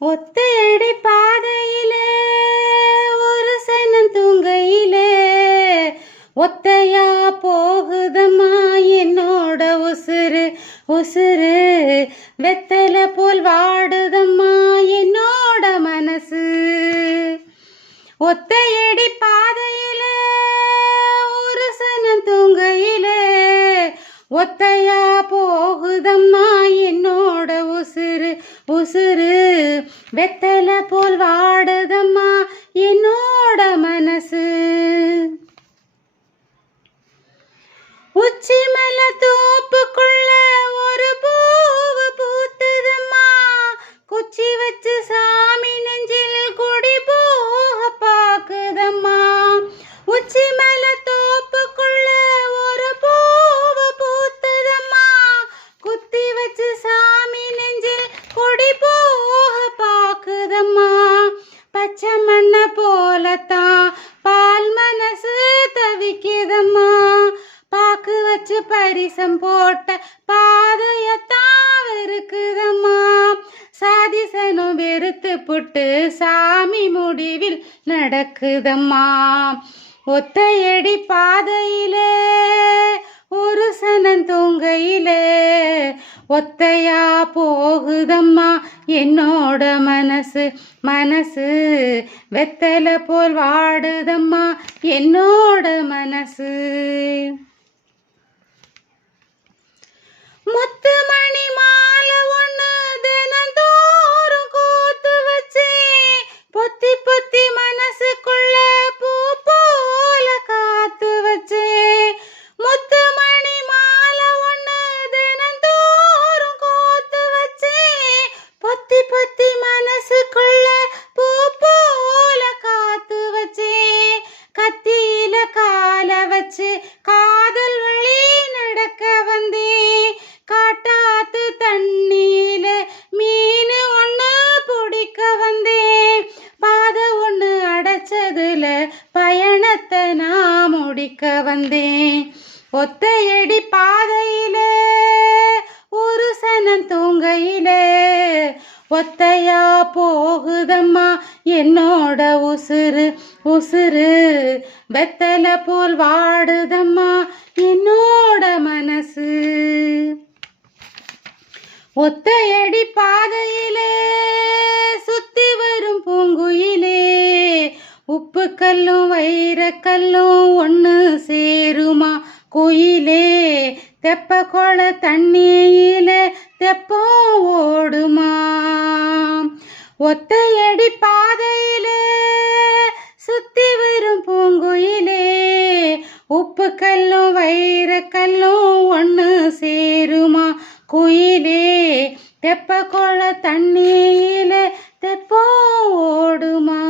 ஒத்தையடி பாதையிலே ஒரு சனம் தூங்கையிலே ஒத்தையா போகுதம்மா என்னோட உசுறு உசுறு வெத்தலை போல் வாடுதம்மா என்னோட மனசு. ஒத்தையடி பாதையிலே ஒரு சனம் தூங்கையிலே ஒத்தையா போகுதம்மா என்னோட உசுறு உசுறு வெத்தலை போல் வாடுதம்மா என்னோட மனசு. உச்சி மலை தோப்புக்குள்ள ஒரு பூவு பூத்துதம்மா குச்சி வச்சு சாமி நெஞ்சில் குடி போக பாக்குதம்மா. உச்சி மலை தோப்புக்குள்ள ஒரு பூவு பூத்துதம்மா குத்தி வச்சு சாமி நெஞ்சில் குடி போக பாக்குதம்மா. பச்சை மண்ண போலத்தான் பால் மனசு தவிக்குதம்மா பாக்கு வச்சு பரிசம் போட்ட பாதையத்தான் வெறுக்குதம்மா. சாதிசனும் வெறுத்து புட்டு சாமி முடிவில் நடக்குதம்மா. ஒத்தையடி பாதையிலே ஒரு சனம் தூங்கையிலே ஒத்தையா போகுதம்மா என்னோட மனசு மனசு வெத்தலை போல் வாடுதம்மா என்னோட மனசு. முத்து மணி மாலை ஒண்ணு தினந்தோறும் கூத்து வச்சு பொத்தி பொத்தி மனசுக்குள்ள பூ போல காத்து வச்சு. முத்து மணி மாலை ஒண்ணு தினந்தோறும் கூத்து வச்சு பொத்தி பொத்தி மனசுக்குள்ள பூ போல காத்து வச்சு. கத்தியில கால வச்சு காதல் வழி நடக்க வந்தே காட்டாத்து தண்ணியில மீன் ஒண்ணு பிடிக்க வந்தே. பாதை ஒண்ணு அடைச்சதுல பயணத்தை நான் முடிக்க வந்தேன். ஒத்தையடி பாதையிலே ஒரு சனம் தூங்கையிலே ஒத்தையா போகுதம்மா என்னோட உசுறு உசுறு வெத்தலை போல் வாடுதம்மா என்னோட மனசு. ஒத்தையடி பாதையிலே சுத்தி வரும் பூங்குயிலே உப்பு கல்லும் வைரக்கல்லும் ஒன்று சேருமா குயிலே. தெப்ப கொள தண்ணியில தெப்பம் ஓடுமா. ஒத்தையடி பாதையிலே சுத்தி வரும் பூங்குயிலே உப்பு கல்லும் வைரக்கல்லும் ஒன்று சேருமா குயிலே. தெப்ப கொள தண்ணியில தெப்பம் ஓடுமா.